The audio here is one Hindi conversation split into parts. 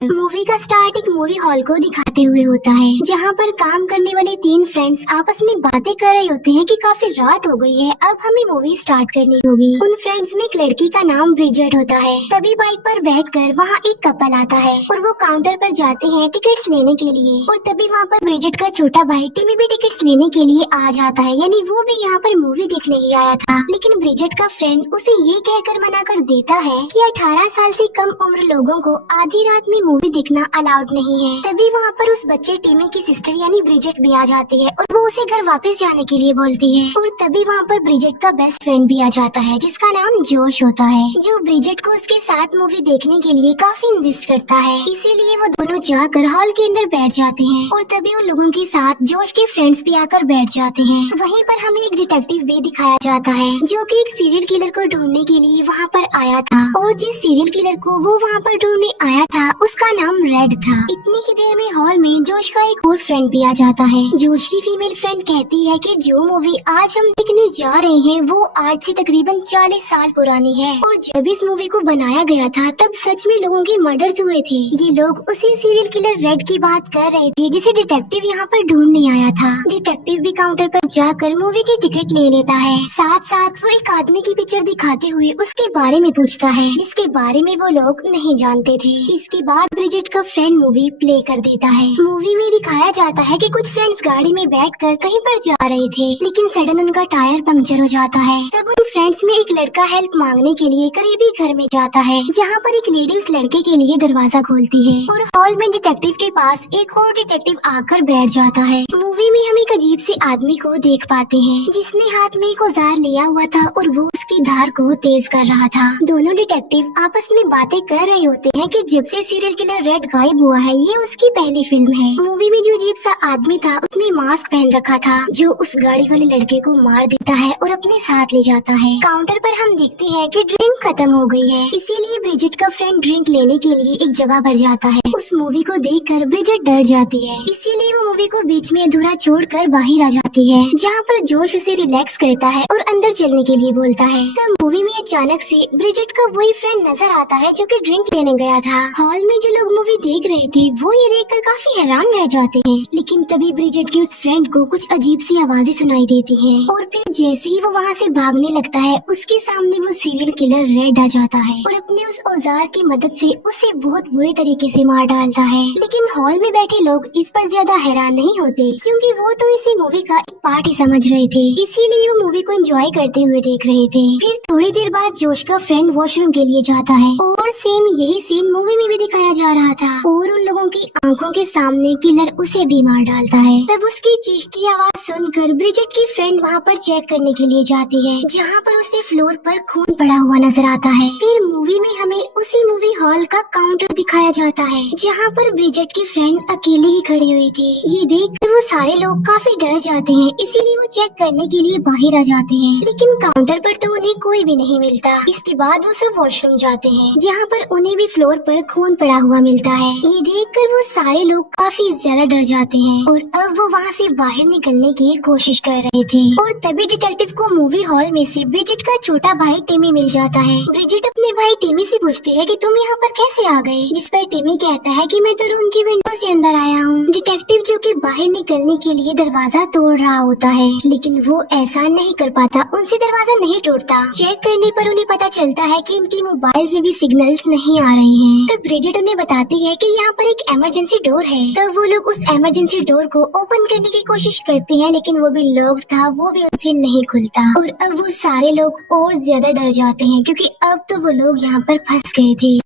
मूवी का स्टार्ट एक मूवी हॉल को दिखाते हुए होता है, जहाँ पर काम करने वाले तीन फ्रेंड्स आपस में बातें कर रहे होते हैं कि काफी रात हो गई है, अब हमें मूवी स्टार्ट करनी होगी। उन फ्रेंड्स में एक लड़की का नाम ब्रिजेट होता है। तभी बाइक पर बैठकर वहाँ एक कपल आता है और वो काउंटर पर जाते हैं टिकट्स लेने के लिए। और तभी वहाँ पर ब्रिजेट का छोटा भाई टिमी भी टिकट्स लेने के लिए आ जाता है, यानी वो भी यहाँ पर मूवी देखने ही आया था। लेकिन ब्रिजेट का फ्रेंड उसे ये कहकर मना कर देता है कि 18 साल से कम उम्र लोगों को आधी रात में मूवी देखना अलाउड नहीं है। तभी वहाँ पर उस बच्चे टिमी की सिस्टर यानी ब्रिजेट भी आ जाती है और वो उसे घर वापस जाने के लिए बोलती है। और तभी वहाँ पर ब्रिजेट का बेस्ट फ्रेंड भी आ जाता है, जिसका नाम जोश होता है, जो ब्रिजेट को उसके साथ मूवी देखने के लिए काफी इंसिस्ट करता है। इसीलिए वो दोनों जाकर हॉल के अंदर बैठ जाते हैं और तभी उन लोगों के साथ जोश के फ्रेंड्स भी आकर बैठ जाते हैं। वहीं पर हमें एक डिटेक्टिव भी दिखाया जाता है, जो कि एक सीरियल किलर को ढूंढने के लिए वहाँ पर आया था। और जिस सीरियल किलर को वो वहाँ पर ढूंढने आया था उसका नाम रेड था। इतनी ही देर में हॉल में जोश का एक और फ्रेंड भी आ जाता है। जोश की फीमेल फ्रेंड कहती है कि जो मूवी आज हम देखने जा रहे हैं वो आज से तकरीबन 40 साल पुरानी है और जब इस मूवी को बनाया गया था तब सच में लोगों के मर्डर्स हुए थे। ये लोग उसी सीरियल किलर रेड की बात कर रहे थे जिसे डिटेक्टिव यहाँ पर ढूंढने आया था। डिटेक्टिव भी काउंटर पर जाकर मूवी की टिकट ले लेता है। साथ साथ वो एक आदमी की पिक्चर दिखाते हुए उसके बारे में पूछता है, जिसके बारे में वो लोग नहीं जानते थे। इसके बाद ब्रिजेट का फ्रेंड मूवी प्ले कर देता है। मूवी में दिखाया जाता है कि कुछ फ्रेंड्स गाड़ी में बैठकर कहीं पर जा रहे थे, लेकिन सडन उनका टायर पंक्चर हो जाता है। तब उन फ्रेंड्स में एक लड़का हेल्प मांगने के लिए करीबी घर में जाता है, जहाँ पर एक लेडी उस लड़के के लिए दरवाजा खोलती है और हॉल में डिटेक्टिव के पास एक और डिटेक्टिव आकर बैठ जाता है। मूवी में हम एक अजीब से आदमी को देख पाते हैं, जिसने हाथ में एक औजार लिया हुआ था और वो उसकी धार को तेज कर रहा था। दोनों डिटेक्टिव आपस में बातें कर रहे होते हैं कि जब से सीरियल किलर रेड गायब हुआ है ये उसकी पहली फिल्म है। मूवी में जो अजीब सा आदमी था उसने मास्क पहन रखा था, जो उस गाड़ी वाले लड़के को मार देता है और अपने साथ ले जाता है। काउंटर पर हम देखते हैं कि ड्रिंक खत्म हो गई है, इसीलिए ब्रिजेट का फ्रेंड ड्रिंक लेने के लिए एक जगह पर जाता है। उस मूवी को देखकर ब्रिजेट डर जाती है, इसीलिए वो मूवी को बीच में अधूरा छोड़कर बाहर आ जाती है, जहाँ पर जोश उसे रिलैक्स करता है और अंदर चलने के लिए बोलता है। तब मूवी में अचानक से ब्रिजेट का वही फ्रेंड नजर आता है जो कि ड्रिंक लेने गया था। हॉल में जो लोग मूवी देख रहे थे वो ये देखकर काफी हैरान रह जाते हैं, लेकिन तभी ब्रिजेट की उस फ्रेंड को कुछ अजीब सी आवाजें सुनाई देती हैं और फिर जैसे ही वो वहाँ से भागने लगता है उसके सामने वो सीरियल किलर रेड आ जाता है और अपने उस औजार की मदद से उसे बहुत बुरे तरीके से मार डालता है। लेकिन हॉल में बैठे लोग इस पर ज्यादा हैरान नहीं होते, क्योंकि वो तो इसी मूवी का एक पार्ट ही समझ रहे थे, इसीलिए वो मूवी को एंजॉय करते हुए देख रहे थे। फिर थोड़ी देर बाद जोश का फ्रेंड वॉशरूम के लिए जाता है और सेम यही सीन मूवी में भी दिखाया जा रहा था और उन लोगों की आंखों के सामने किलर उसे भी मार डालता है। तब उसकी चीख की आवाज सुनकर ब्रिजेट की फ्रेंड वहाँ पर चेक करने के लिए जाती है, जहाँ पर उसे फ्लोर पर खून पड़ा हुआ नजर आता है। फिर मूवी में हमें उसी मूवी हॉल का काउंटर दिखाया जाता है, जहाँ पर ब्रिजेट की फ्रेंड अकेली ही खड़ी हुई थी। ये देखकर वो सारे लोग काफी डर जाते हैं, इसीलिए वो चेक करने के लिए बाहर आ जाते हैं, लेकिन काउंटर पर तो उन्हें कोई भी नहीं मिलता। इसके बाद वो सब वॉशरूम जाते हैं, जहाँ पर उन्हें भी फ्लोर पर खून पड़ा हुआ मिलता है। ये देखकर वो सारे लोग काफी ज्यादा डर जाते हैं और अब वो वहाँ से बाहर निकलने की कोशिश कर रहे थे। और तभी डिटेक्टिव को मूवी हॉल में से ब्रिजेट का छोटा भाई टिमी मिल जाता है। ब्रिजेट अपने भाई टिमी से पूछती है कि तुम यहाँ पर कैसे आ गए, जिस पर टिमी कहता है कि मैं तो रूम की विंडो से अंदर आया हूँ। डिटेक्टिव जो कि बाहर निकलने के लिए दरवाजा तोड़ रहा होता है, लेकिन वो ऐसा नहीं कर पाता, उनसे दरवाजा नहीं तोड़ता। चेक करने पर उन्हें पता चलता है कि उनकी मोबाइल में भी सिग्नल्स नहीं आ रहे हैं। तब ब्रिजेट उन्हें बताती है कि यहाँ पर एक इमरजेंसी डोर है। तब वो लोग उस इमरजेंसी डोर को ओपन करने की कोशिश करते हैं, लेकिन वो भी लॉक्ड था, वो भी उनसे नहीं खुलता। और अब वो सारे लोग और ज्यादा डर जाते हैं, क्योंकि अब तो वो लोग यहाँ पर फंस गए थे।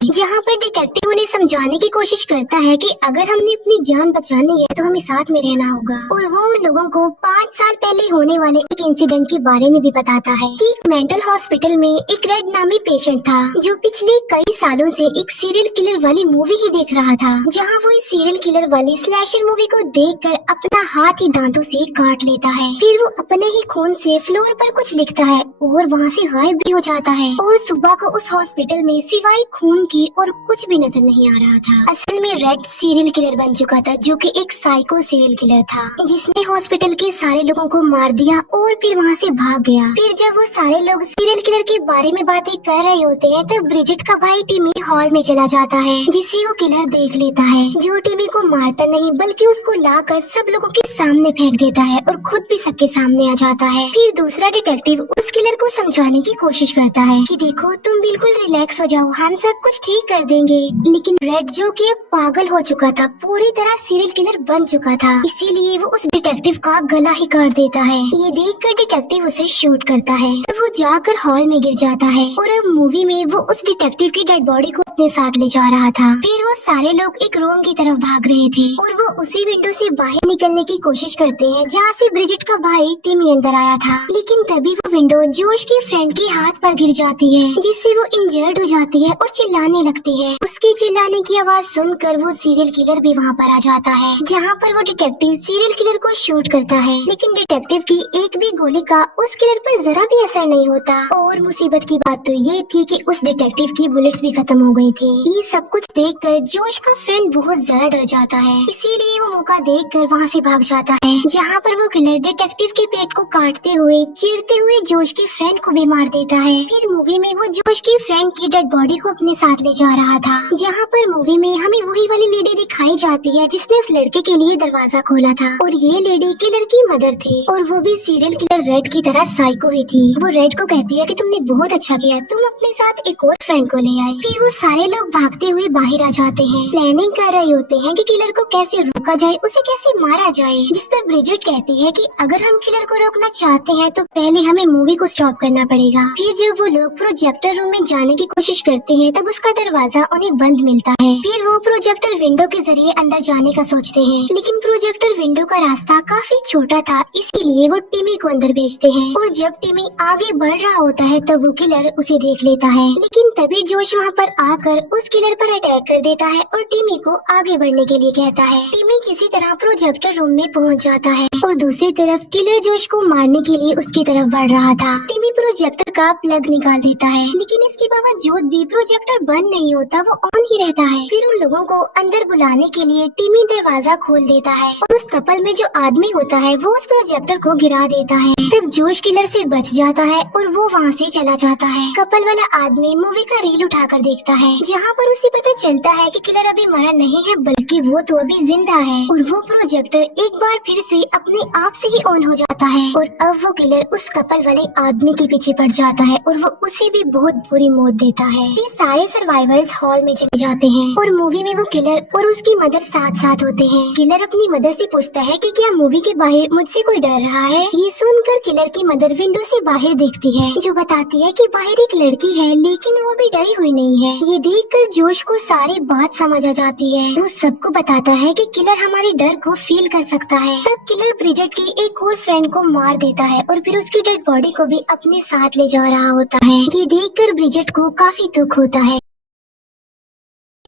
जहाँ पर डिटेक्टिव उन्हें समझाने की कोशिश करता है कि अगर हमने अपनी जान बचानी है तो हमें साथ में रहना होगा। और वो उन लोगों को 5 साल पहले होने वाले एक इंसिडेंट के बारे में भी बताता है कि एक मेंटल हॉस्पिटल में एक रेड नामी पेशेंट था, जो पिछले कई सालों से एक सीरियल किलर वाली मूवी ही देख रहा था, जहाँ वो इस सीरियल किलर वाली स्लैशर मूवी को देखकर अपना हाथ ही दांतों से काट लेता है। फिर वो अपने ही खून से फ्लोर पर कुछ लिखता है और वहाँ से गायब भी हो जाता है। और सुबह को उस हॉस्पिटल में सिवाय खून थी और कुछ भी नजर नहीं आ रहा था। असल में रेड सीरियल किलर बन चुका था, जो कि एक साइको सीरियल किलर था, जिसने हॉस्पिटल के सारे लोगों को मार दिया और फिर वहाँ से भाग गया। फिर जब वो सारे लोग सीरियल किलर के बारे में बातें कर रहे होते हैं, तब ब्रिजिट का भाई टिमी हॉल में चला जाता है, जिसे वो किलर देख लेता है, जो टिमी को मारता नहीं बल्कि उसको लाकर सब लोगों के सामने फेंक देता है और खुद भी सबके सामने आ जाता है। फिर दूसरा डिटेक्टिव उस किलर को समझाने की कोशिश करता है कि देखो तुम बिल्कुल रिलैक्स हो जाओ, हम सब कुछ ठीक कर देंगे। लेकिन रेड, जो कि अब पागल हो चुका था, पूरी तरह सीरियल किलर बन चुका था, इसीलिए वो उस डिटेक्टिव का गला ही काट देता है। ये देखकर डिटेक्टिव उसे शूट करता है, तो वो जाकर हॉल में गिर जाता है और अब मूवी में वो उस डिटेक्टिव की डेड बॉडी को अपने साथ ले जा रहा था। फिर वो सारे लोग एक रूम की तरफ भाग रहे थे और वो उसी विंडो से बाहर निकलने की कोशिश करते हैं जहाँ से ब्रिजिट का भाई टिमी अंदर आया था। लेकिन तभी वो विंडो जोश के फ्रेंड के हाथ पर गिर जाती है, जिससे वो इंजर्ड हो जाती है और चिल्लाने लगती है। उसके चिल्लाने की आवाज सुनकर वो सीरियल किलर भी वहाँ पर आ जाता है, जहाँ पर वो डिटेक्टिव सीरियल किलर को शूट करता है। लेकिन डिटेक्टिव की एक भी गोली का उस किलर पर जरा भी असर नहीं होता। और मुसीबत की बात तो ये थी कि उस डिटेक्टिव की बुलेट्स भी खत्म हो गई थी। ये सब कुछ देखकर जोश का फ्रेंड बहुत ज्यादा डर जाता है, इसीलिए वो मौका देखकर वहाँ से भाग जाता है, जहाँ पर वो किलर डिटेक्टिव के पेट को काटते हुए चीरते हुए जोश के फ्रेंड को भी मार देता है। फिर मूवी में वो जोश के फ्रेंड की डेड बॉडी को अपने साथ ले जा रहा था, जहाँ पर मूवी में हमें वही वाली लेडी दिखाई जाती है जिसने उस लड़के के लिए दरवाजा खोला था। और ये लेडी किलर की मदर थी और वो भी सीरियल किलर रेड की तरह साइको ही थी। वो रेड को कहती है कि तुमने बहुत अच्छा किया, तुम अपने साथ एक और फ्रेंड को ले आई। फिर वो सारे लोग भागते हुए बाहर आ जाते हैं, प्लानिंग कर रहे होते हैं कि किलर को कैसे रोका जाए, उसे कैसे मारा जाए। जिस पर ब्रिजिट कहती है कि अगर हम किलर को रोकना चाहते हैं तो पहले हमें मूवी को स्टॉप करना पड़ेगा। फिर जब वो लोग प्रोजेक्टर रूम में जाने की कोशिश करते हैं, तब उसका दरवाजा उन्हें बंद मिलता है। फिर वो प्रोजेक्टर विंडो के जरिए अंदर जाने का सोचते हैं, लेकिन प्रोजेक्टर विंडो का रास्ता काफी छोटा था, इसीलिए वो टिमी को अंदर भेजते हैं। और जब टिमी आगे बढ़ रहा होता है तब वो किलर उसे देख लेता है, लेकिन तभी जोश वहाँ पर आकर उस किलर पर अटैक कर देता है और टिमी को आगे बढ़ने के लिए कहता है। टिमी किसी तरह प्रोजेक्टर रूम में पहुँच जाता है और दूसरी तरफ किलर जोश को मारने के लिए उसकी तरफ बढ़ रहा था। टिमी प्रोजेक्टर का प्लग निकाल देता है, लेकिन इसके बावजूद भी प्रोजेक्टर बंद नहीं होता, वो ऑन ही रहता है। फिर उन लोगों को अंदर बुलाने के लिए टिमी दरवाजा खोल देता है और उस कपल में जो आदमी होता है वो उस प्रोजेक्टर को गिरा देता है। तब जोश किलर से बच जाता है और वो वहाँ से चला जाता है। कपल वाला आदमी मूवी का रील उठाकर देखता है, जहाँ पर उसे पता चलता है कि किलर अभी मरा नहीं है, बल्कि वो तो अभी जिंदा है। और वो प्रोजेक्टर एक बार फिर से अपने आप से ही ऑन हो जाता है और अब वो किलर उस कपल वाले आदमी के पीछे पड़ जाता है और वो उसे भी बहुत बुरी मौत देता है। फिर सारे सर्वाइवर्स हॉल में चले जाते हैं और मूवी में वो किलर और उसकी मदर साथ साथ होते हैं। किलर अपनी मदर से पूछता है कि क्या मूवी के बाहर मुझसे कोई डर रहा है। ये सुनकर किलर की मदर विंडो से बाहर देखती है, जो बताती है कि बाहर एक लड़की है, लेकिन वो भी डरी हुई नहीं है। ये देखकर जोश को सारी बात समझ आ जाती है। वो सबको बताता है कि किलर हमारे डर को फील कर सकता है। तब किलर ब्रिजेट की एक और फ्रेंड को मार देता है और फिर उसकी डेड बॉडी को भी अपने साथ ले जा रहा होता है। ये देखकर ब्रिजेट को काफी दुख होता है।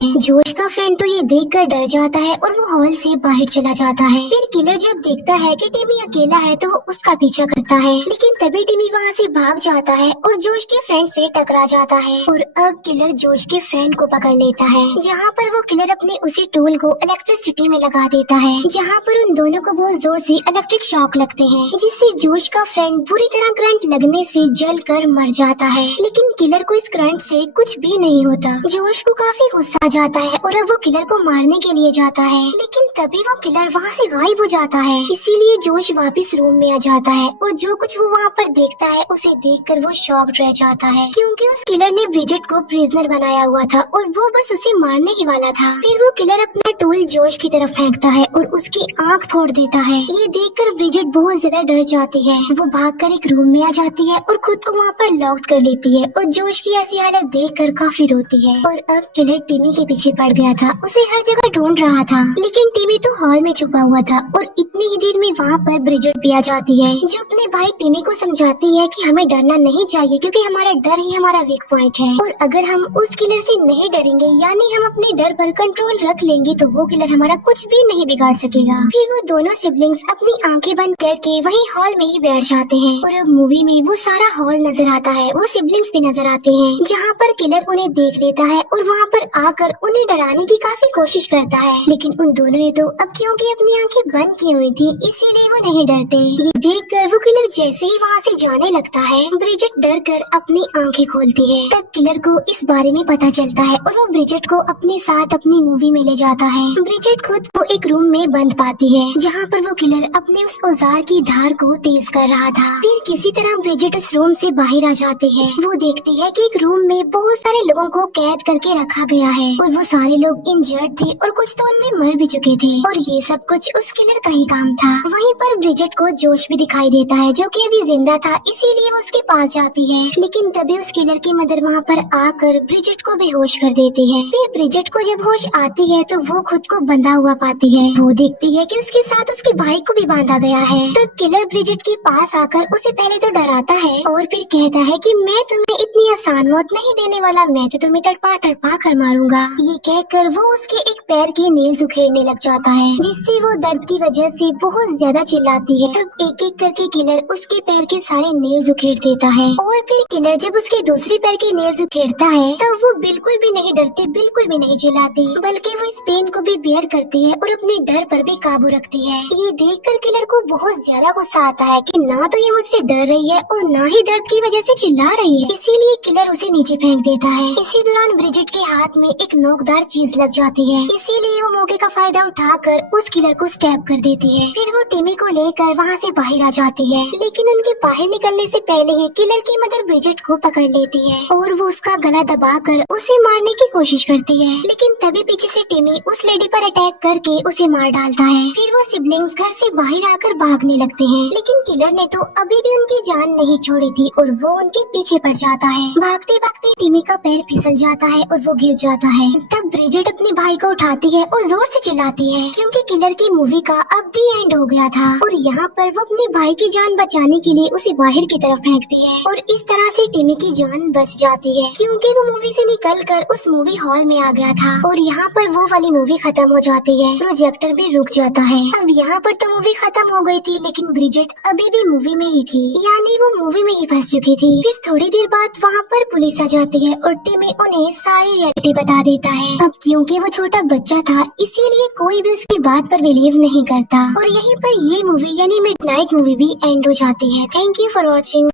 जोश का फ्रेंड तो ये देखकर डर जाता है और वो हॉल से बाहर चला जाता है। फिर किलर जब देखता है कि टिमी अकेला है तो वो उसका पीछा करता है, लेकिन तभी टिमी वहाँ से भाग जाता है और जोश के फ्रेंड से टकरा जाता है। और अब किलर जोश के फ्रेंड को पकड़ लेता है, जहाँ पर वो किलर अपने उसी टूल को इलेक्ट्रिसिटी में लगा देता है, जहाँ पर उन दोनों को बहुत जोर से इलेक्ट्रिक शॉक लगते हैं, जिससे जोश का फ्रेंड बुरी तरह करंट लगने से जल कर मर जाता है। लेकिन किलर को इस करंट से कुछ भी नहीं होता। जोश को काफी गुस्सा जाता है और अब वो किलर को मारने के लिए जाता है, लेकिन तभी वो किलर वहाँ से गायब हो जाता है। इसीलिए जोश वापस रूम में आ जाता है और जो कुछ वो वहाँ पर देखता है उसे देखकर वो शॉक्ड रह जाता है, क्योंकि उस किलर ने ब्रिजेट को प्रिजनर बनाया हुआ था और वो बस उसे मारने ही वाला था। फिर वो किलर अपना टूल जोश की तरफ फेंकता है और उसकी आँख फोड़ देता है। ये देखकर ब्रिजेट बहुत ज्यादा डर जाती है। वो भागकर एक रूम में आ जाती है और खुद को वहाँ पर लॉक कर लेती है और जोश की ऐसी हालत देखकर काफी रोती है। और अब किलर टिमी के पीछे पड़ गया था, उसे हर जगह ढूंढ रहा था। लेकिन टिमी तो हॉल में छुपा हुआ था और इतनी ही देर में वहाँ पर ब्रिजेट भी आ जाती है, जो अपने भाई टिमी को समझाती है कि हमें डरना नहीं चाहिए क्योंकि हमारा डर ही हमारा वीक पॉइंट है, और अगर हम उस किलर से नहीं डरेंगे यानी हम अपने डर पर कंट्रोल रख लेंगे तो वो किलर हमारा कुछ भी नहीं बिगाड़ सकेगा। फिर वो दोनों सिबलिंग्स अपनी आंखें बंद करके वहीं हॉल में ही बैठ जाते हैं और अब मूवी में वो सारा हॉल नजर आता है, वो सिबलिंग्स भी नजर आते हैं, जहाँ पर किलर उन्हें देख लेता है और वहाँ पर आकर उन्हें डराने की काफी कोशिश करता है। लेकिन उन दोनों ने तो अब क्योंकि अपनी आंखें बंद की हुई थी इसीलिए वो नहीं डरते। ये देखकर वो किलर जैसे ही वहाँ से जाने लगता है, ब्रिजेट डर कर अपनी आंखें खोलती है। तब किलर को इस बारे में पता चलता है और वो ब्रिजेट को अपने साथ अपनी मूवी में ले जाता है। ब्रिजेट खुद को एक रूम में बंद पाती है, जहाँ पर वो किलर अपने उस औजार की धार को तेज कर रहा था। फिर किसी तरह ब्रिजेट उस रूम से बाहर आ जाती है। वो देखती है कि एक रूम में बहुत सारे लोगों को कैद करके रखा गया है और वो सारे लोग इंजर्ड थे और कुछ तो उनमें मर भी चुके थे और ये सब कुछ उस किलर का ही काम था। वहीं पर ब्रिजेट को जोश भी दिखाई देता है, जो कि अभी जिंदा था, इसीलिए वो उसके पास जाती है। लेकिन तभी उस किलर की मदर वहाँ पर आकर ब्रिजेट को बेहोश कर देती है। फिर ब्रिजेट को जब होश आती है तो वो खुद को बंधा हुआ पाती है। वो देखती है कि उसके साथ उसके भाई को भी बांधा गया है। तब किलर ब्रिजेट के पास आकर उसे पहले तो डराता है और फिर कहता है कि मैं तुम्हें इतनी आसान मौत नहीं देने वाला, मैं तो तुम्हें तड़पा तड़पा कर मारूंगा। ये कहकर वो उसके एक पैर के नेल्स उखेड़ने लग जाता है, जिससे वो दर्द की वजह से बहुत ज्यादा चिल्लाती है। तब एक एक करके किलर उसके पैर के सारे नेल्स उखेड़ देता है और फिर किलर जब उसके दूसरे पैर के नेल्स उखेड़ता है तब वो बिल्कुल भी नहीं डरती, बिल्कुल भी नहीं चिल्लाती, बल्कि वो इस पेन को भी बेयर करती है और अपने डर पर भी काबू रखती है। ये देखकर किलर को बहुत ज्यादा गुस्सा आता है कि ना तो ये मुझसे डर रही है और ना ही दर्द की वजह से चिल्ला रही है, इसीलिए किलर उसे नीचे फेंक देता है। इसी दौरान ब्रिजेट के हाथ में एक नोकदार चीज लग जाती है, इसीलिए वो मौके का फायदा उठाकर उस किलर को स्टैब कर देती है। फिर वो टिमी को लेकर वहाँ से बाहर आ जाती है, लेकिन उनके बाहर निकलने से पहले ही किलर की मदर ब्रिजेट को पकड़ लेती है और वो उसका गला दबाकर उसे मारने की कोशिश करती है। लेकिन तभी पीछे से टिमी उस लेडी पर अटैक करके उसे मार डालता है। फिर वो सिबलिंग्स घर से बाहर आकर भागने लगते हैं, लेकिन किलर ने तो अभी भी उनकी जान नहीं छोड़ी थी और वो उनके पीछे पड़ जाता है। भागते भागते टिमी का पैर फिसल जाता है और वो गिर जाता है। तब ब्रिजेट अपने भाई को उठाती है और जोर से चिल्लाती है, क्योंकि किलर की मूवी का अब भी एंड हो गया था और यहाँ पर वो अपने भाई की जान बचाने के लिए उसे बाहर की तरफ फेंकती है और इस तरह से टिमी की जान बच जाती है, क्योंकि वो मूवी से निकलकर उस मूवी हॉल में आ गया था। और यहाँ पर वो वाली मूवी खत्म हो जाती है, प्रोजेक्टर भी रुक जाता है। अब यहाँ पर तो मूवी खत्म हो गई थी, लेकिन ब्रिजेट अभी भी मूवी में ही थी, यानी वो मूवी में ही फंस चुकी थी। फिर थोड़ी देर बाद वहाँ पर पुलिस आ जाती है और टिमी उन्हें सारी रियलिटी बता देता है। अब क्योंकि वो छोटा बच्चा था इसीलिए कोई भी उसकी बात पर बिलीव नहीं करता और यहीं पर ये मूवी यानी मिडनाइट मूवी भी एंड हो जाती है। Thank you for watching.